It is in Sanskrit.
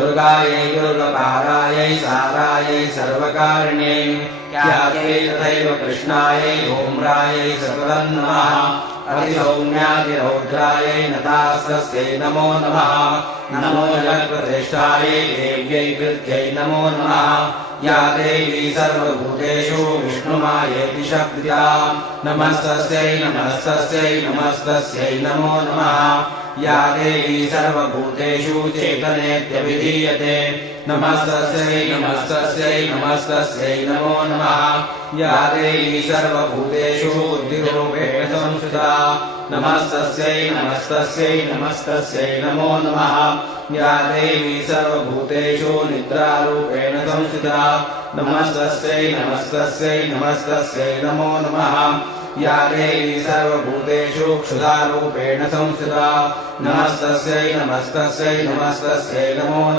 दुर्गायै दुर्गपारायै सारायै सर्वकारिण्यै ख्यात्यै तथैव कृष्णायै धूम्रायै सततं नमः अतिसौम्यातिरौद्रायै नतास्तस्यै नमो नमः नमो जगत्प्रतिष्ठायै देव्यै कृत्यै नमो नमः या देवी सर्वभूतेषु विष्णुमायेति शक्त्या नमस्तस्यै नमस्तस्यै नमस्तस्यै नमो नमः या देवी सर्वभूतेषु चेतनेत्यभिधीयते नमस्तस्यै नमस्तस्यै नमस्तस्यै नमो नमः या देवी सर्वभूतेषु बुद्धिरूपेण संस्थिता नमस्तस्यै नमस्तस्यै नमस्तस्यै नमो नमः या देवी सर्वभूतेषु निद्रारूपेण संस्थिता नमस्तस्यै नमस्तस्यै नमस्तस्यै नमो नमः या देवी सर्वभूतेषु क्षुधारूपेण संस्थिता नमस्तस्यै नमस्तस्यै नमस्तस्यै नमो नमः।